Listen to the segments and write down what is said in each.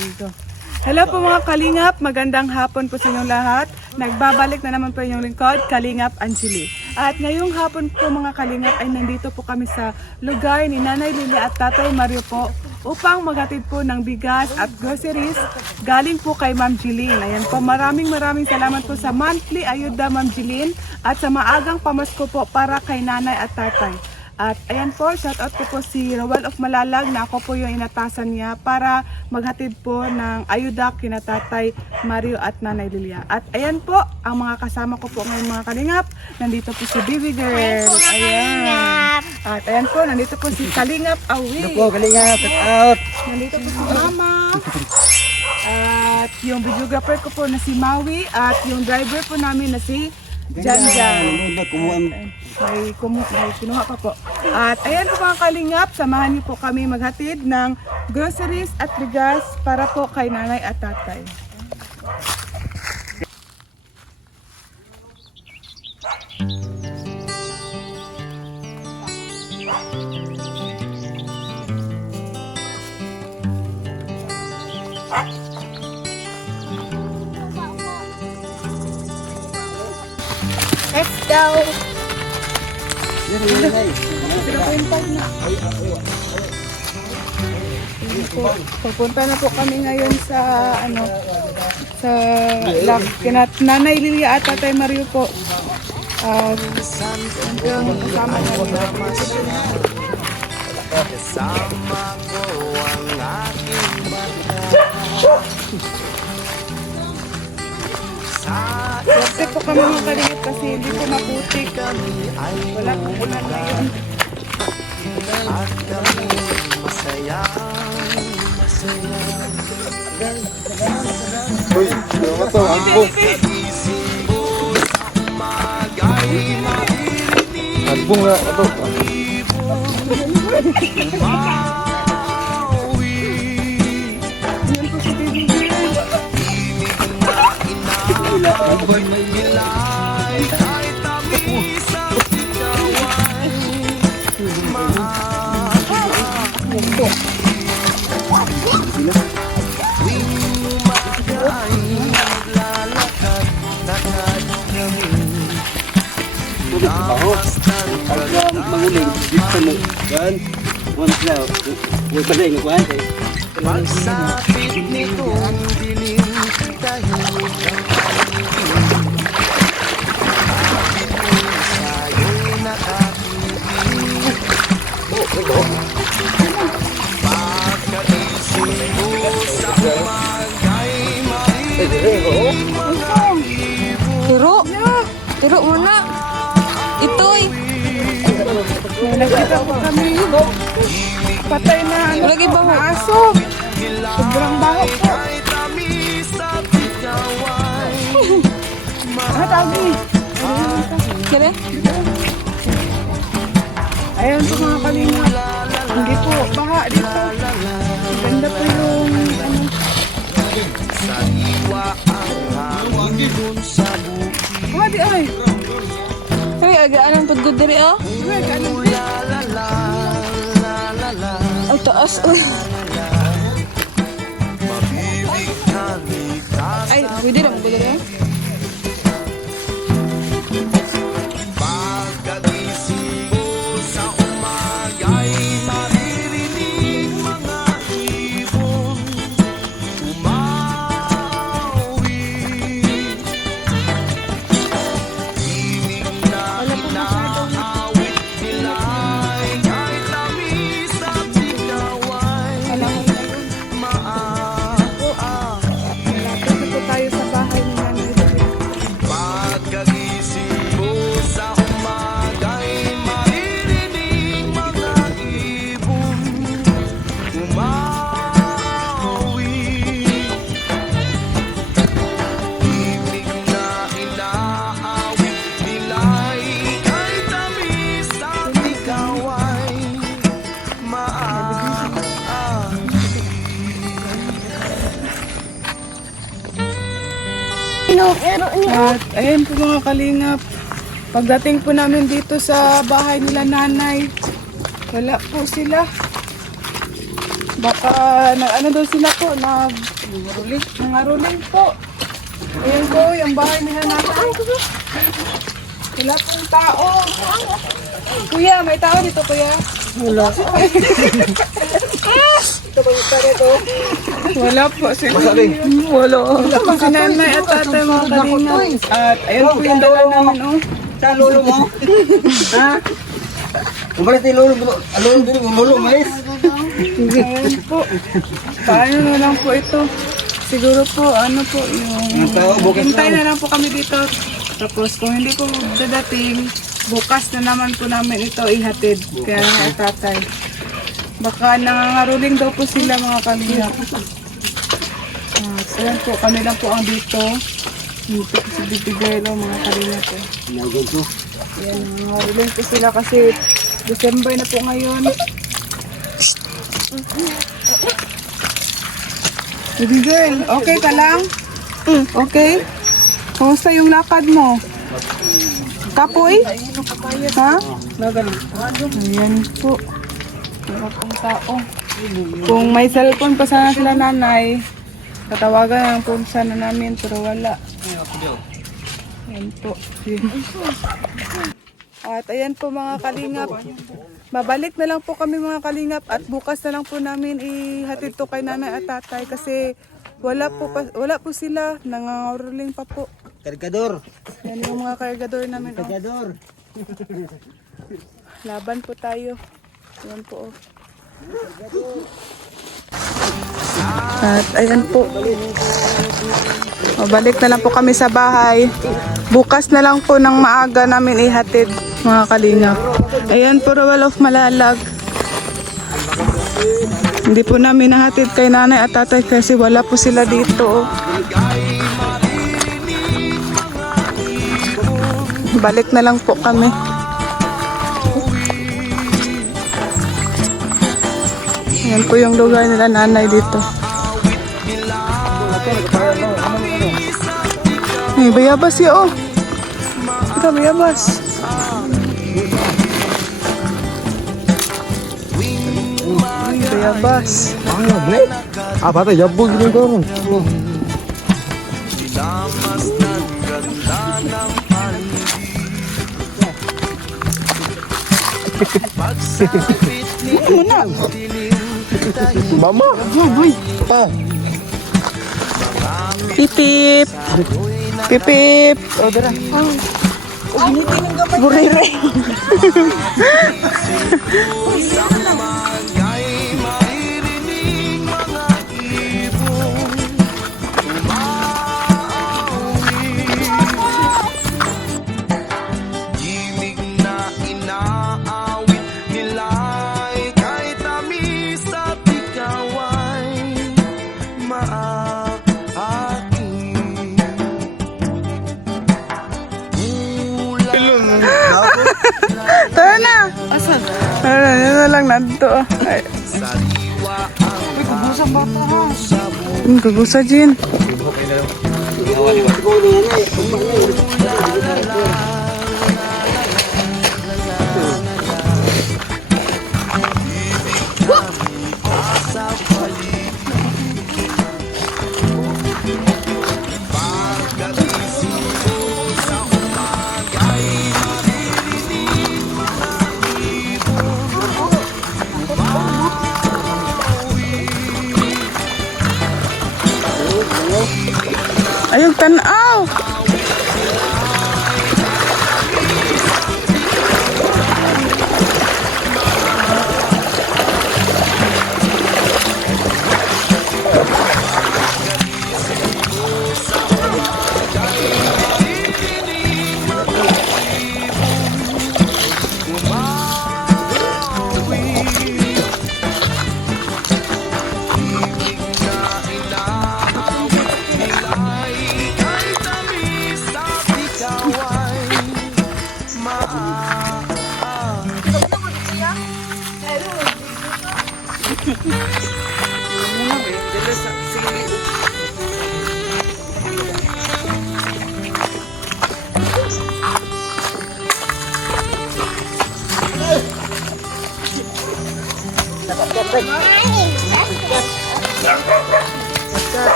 Dito. Hello po mga Kalingap, magandang hapon po sa inyong lahat. Nagbabalik na naman po inyong lingkod, Kalingap Angeli. At ngayong hapon po mga Kalingap ay nandito po kami sa lugar ni Nanay Lily at Tatay Mario po upang maghatid po ng bigas at groceries galing po kay Ma'am Jeline. Ayan po, maraming salamat po sa monthly ayuda Ma'am Jeline at sa maagang pamasko po para kay Nanay at Tatay. At ayan po, shoutout po si Rowell of Malalag na ako po yung inatasan niya para maghatid po ng ayuda kina Tatay Mario at Nanay Lilia. At ayan po, ang mga kasama ko po ngayon mga Kalingap. Nandito po si Baby Girl. Ayan. At ayan po, nandito po si Kalingap Awi. Ito po, Kalingap, shout out. Nandito po si Mama. At yung videographer ko po na si Maui. At yung driver po namin na si Jan. May kinuha pa po. At ayan po mga Kalingap, samahan niyo po kami maghatid ng groceries at bigas para po kay Nanay at Tatay. Let's go! Pupunta na po kami ngayon sa sa lab kina Nanay Lilia at Tatay Mario po. Hanggang kasama namin. Kasama ko ang aking mata. Kasi po kami mga Kalingap kasi hindi po maputik. Wala po ulan ngayon. At kami masaya. Uy, ano to? Ambong. Ambong na, ito. Yan po si Baby Girl. Ako'y may nilay kahit tamis ang sigawan. Tuwing umaga ay naglalakad, lakad kami. Namastan ka na Manguling, dito mo. Yan. One now. Huwag pa rin, huwag pa rin. pagsapit nitong dilim, tahimik ang paligid. Bakit ko sa'yo'y nakakilig? Pagkagising mo sa umaga'y maririnig mga ibon. Tiro muna. Itoy. Nakita po kami. Patay na Lagi ba mo? aso. Sobrang baho po. Kahit tamis at ikawan. Tagi. Kaya? Ayan po mga Kalingap. Hindi po baha dito. Ganda po yung Sariwa ang hangin dun sa bukid. Hadi ay. Ay, agaan ang pagod diri ah. Wait, ano? La la la la la la. Ang taas. Mabibig na likas Ay, pwede na magod diri ah. pagkagising mo sa umaga'y maririnig mga ibon umawi. Himig na inaawit nila'y kahit tamis at ikaw ay Malapit na po tayo sa bahay ni Nanay Lilia. pagkagising mo sa umaga'y maririnig mga ibon umawi. Himig na inaawit nila'y kahit tamis at ikaw ay maaari. At ayun po mga Kalingap. Pagdating po namin dito sa bahay nila Nanay, wala po sila. Baka ano daw sila po, nangaruling po. Ayan po, yung bahay nila natin. Wala pong tao. Kuya, may tao dito kuya? Wala. Wala po. Wala. Po si nanay at tatay mga kalingap. At ayun po yung dala namin oh. Sa lolo mo? Ha? Umalit yung lolo, mais. Ayan po. Paano na lang po ito? Siguro po, ano po, yung... Hintay na lang po kami dito. Tapos kung hindi po dadating, bukas na naman po namin ito ihatid. Kaya nga tatay. Baka nangangaruling daw po sila mga kalingap. Ayan po, kami lang po ang dito. Dito po si Bibigelo mga kalingap po. Ayan, nangangaruling po sila kasi December na po ngayon. Baby girl, okay ka lang? Okay? Kumusta yung lakad mo? Kapoy? Ha? Ayan po. Wala pong tao. Kung may cellphone pa sana sila nanay, tatawagan ang phone sana namin pero wala. Ayan po. At ayan po mga kalingap. Babalik na lang po kami mga kalingap at bukas na lang po namin ihatid to kay nanay at tatay kasi wala po sila, nangangaruling pa po. Kargador. Yan yung mga kargador namin. Oh. Kargador. Laban po tayo. Yan po. Oh. At ayan po. Babalik na lang po kami sa bahay. Bukas na lang po ng maaga namin ihatid mga kalingap. Ayan po Royal of Malalag. Hindi po namin nahatid kay nanay at tatay kasi wala po sila dito. Balik na lang po kami. Ayan po yung lugar nila nanay dito. Ay, bayabas yun oh. Ito, bayabas. Ay, bayabas. Bata, jabog din ko. Mama. Pa. Pipip. Pipip. Burire. Tara na. Asan? Tara, yun na lang nandito. Ay. Kagusa Jin. Ayun, tanaw.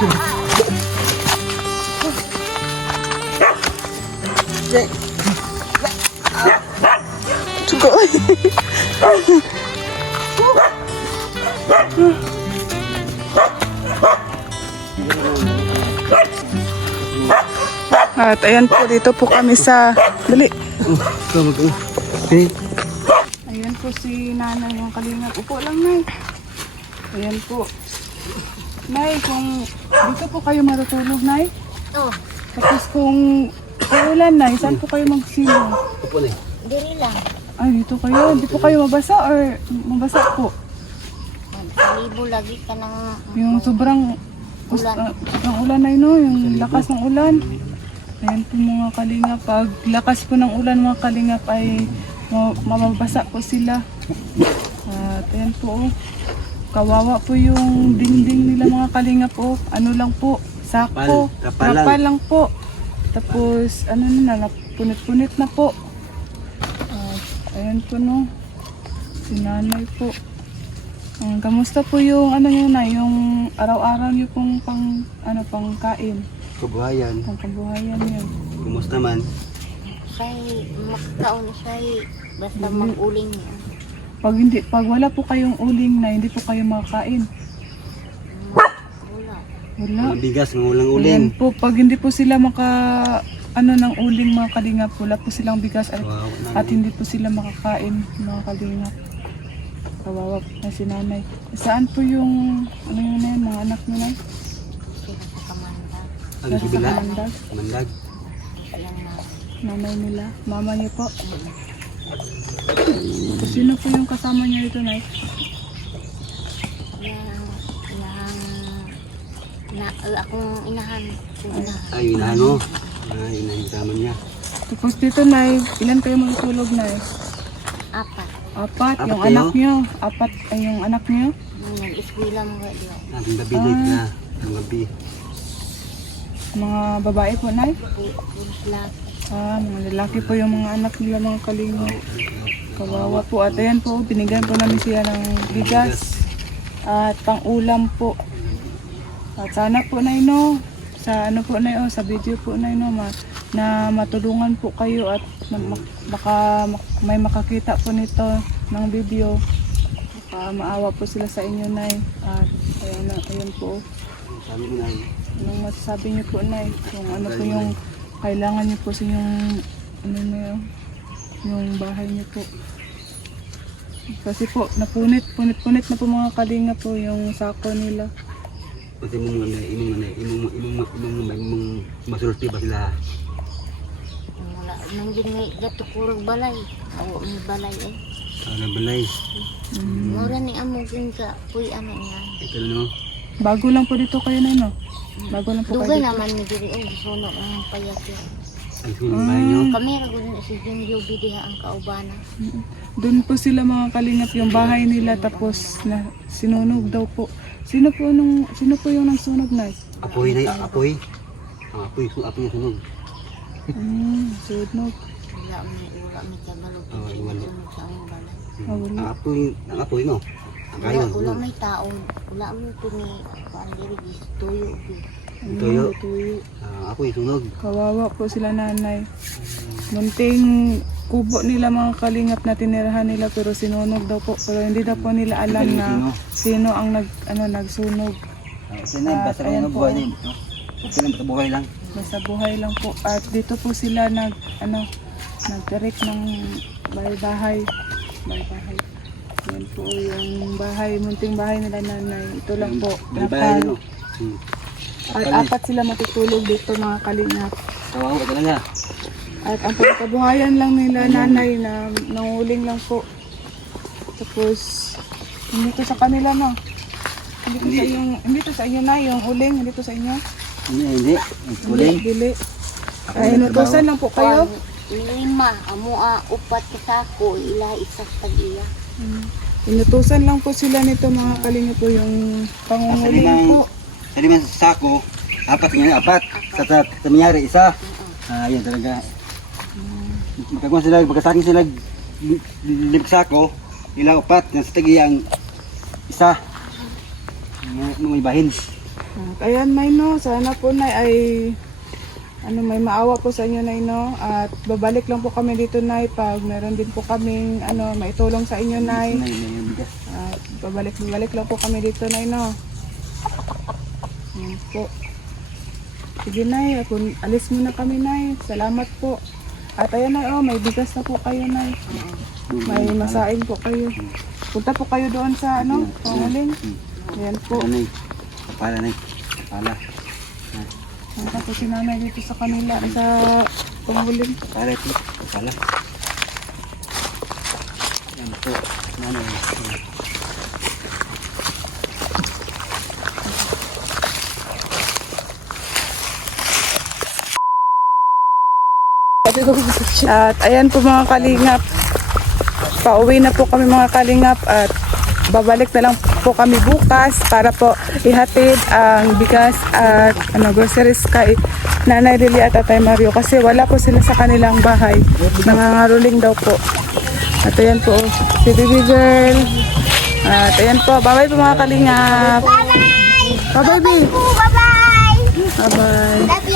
Suko. At ayan po, dito po kami sa... Dali. Okay. Ayan po si nanay yung kalingap. Upo lang, Nay. Ayan po. Nay, kung dito po kayo matutulog, Nay. Oh, Tapos kung uulan, Nay, saan po kayo magsilong? Upo na eh. diri lang. Ay, dito kayo. Hindi po kayo mabasa or mabasa po? Libo lagi ka ng Yung sobrang Ulan. Yung ulan na yun, no? Yung lakas ng ulan. Ayan po mga kalingap. Pag lakas po ng ulan mga kalingap ay mababasa po sila. At ayan po, oh. Kawawa po yung dingding nila mga kalingap, oh. Ano lang po, sako. Trapal lang. Trapal lang po. Tapos ano na, napunit-punit na po. Ayan po, no. Si nanay po. Kamusta po yung ano nyo na, yung araw-araw nyo pong pangkain, Kabuhayan. pang kabuhayan yun. Kumusta man? siya'y makakaon siya'y basta mag-uling niya. Pag wala po kayong uling na, hindi po kayo makakain. Wala. Wala. Walang bigas, walang uling. Ayan po, pag hindi po sila ng uling mga kalingap, wala po silang bigas at hindi po sila makakain mga kalingap. Kawawa po na si nanay. Saan po yung yun na yun, mga anak nyo na? Sila sa kamandag. Ano Nasa si Bila? Kamandag? Mandag. Ayan na. Nanay nila, mama niyo po. Sino po yung kasama niya dito, Nay? Akong inahan. Ay, inahan mo. Ay, inahan yung tama niya. Tapos dito, Nay, ilan kayo matutulog, Nay? Apat. Apat, Apat yung kayo? anak niyo. Apat ay yung anak niyo. Nag-eskwila mo nga diyo. Ang gabi late na. Ang gabi. Mga babae po, Nay. Pulis lang. Mga lalaki po yung mga anak nila, mga kalingo. Kawawa po. At ayan po, binigyan po namin siya ng bigas. At pang-ulam po. At sana po, Nay, no, sa ano po, Nay, sa video po, Nay, no, na matulungan po kayo at baka may makakita po nito ng video. Baka maawa po sila sa inyo, Nay. At ayun po. Sabi mo na eh. Anong masasabi niyo po, Nay? Kung ano po yung kailangan niyo po sa yung ano na yung bahay niyo po. Kasi po, punit na po mga kalinga po yung sako nila. Kasi mong imong masulti ba sila? Wala. Nandiyan nga gato balay. Awa may balay eh. Ano balay? Mura ni amo din ka. Puy ano niya. Ito no? Bago lang po dito kayo, Nay, no? Bago lang po Dugay kayo dito. naman ni diri suno ang payat yun. Ay, sunod bahay nyo. Kami ra gud si Jungyo bidiha ang kaubana. Doon po sila mga kalingap yung bahay nila tapos na sinunog daw po. Sino po yung nagsunog, Nay? Apoy na apoy. Ang apoy yung sunog. Sunog. Wala mi kabalo. Oo, wala. Sunod sa among balay. Ang apoy no? Ang kayo. Wala may tao. Wala mo kini kuan diri tuyo. Tuyo. Tuyo. Ang apoy sunog. Kawawa po sila, nanay. Munting kubo nila mga kalingap na tinirahan nila pero sinunog daw po. Pero hindi daw po nila alam na sino ang nagsunog. At ayan po, Okay lang, basta buhay lang. basta buhay lang po. At dito po sila nagtirik ng bahay-bahay. Bahay-bahay. Yan po yung bahay, munting bahay nila, nanay. Ito lang po. May bahay Trapal. no? At apat sila matutulog dito mga kalingap. Kawawa talaga. At ang pagkabuhayan lang nila, nanay, na nanguling lang po. Tapos, hindi to sa kanila, no? Hindi to sa inyo na, yung uling, hindi to sa inyo. Hindi. Kuling. Dili. Ay, inutusan lang po kayo. Lima, amo upat ka sako, ila isa tag-iya. Inutusan lang po sila nito mga kalinga po, yung pangunguling po. Sa limang sako, apat nga, apat. Sa mayari, isa. Yan talaga. Magkagawa sila, magkasaking sila limang sako, ilang apat. Sa tagi ang isa. May bahin. At ayan, Nay, no, sana po, Nay, ay may maawa po sa inyo, Nay, no? At babalik lang po kami dito, Nay, pag meron din po kaming maitulong sa inyo, Nay. May bigas. At babalik lang po kami dito, Nay, no? Ayan po. Sige, Nay, alis muna kami, Nay. Salamat po. At ayan, Nay, may bigas na po kayo, Nay. May masain po kayo. Punta po kayo doon sa pangaling. Ayan po. Ano, Nay? Kapala, Nay. Kapala. Punta po si Nanay dito sa kanila, sa panguling. Kapala ito. Kapala. Yan po. Nanay. At ayan po mga kalingap. Pauwi na po kami mga kalingap at babalik na lang po kami bukas para po ihatid ang bigas at groceries kay Nanay Lily at Tatay Mario kasi wala po sila sa kanilang bahay. Nangangaroling daw po. At ayan po si baby girl. At ayan po, bye-bye po mga kalingap. Bye-bye. Bye-bye. Bye-bye! Bye-bye. Love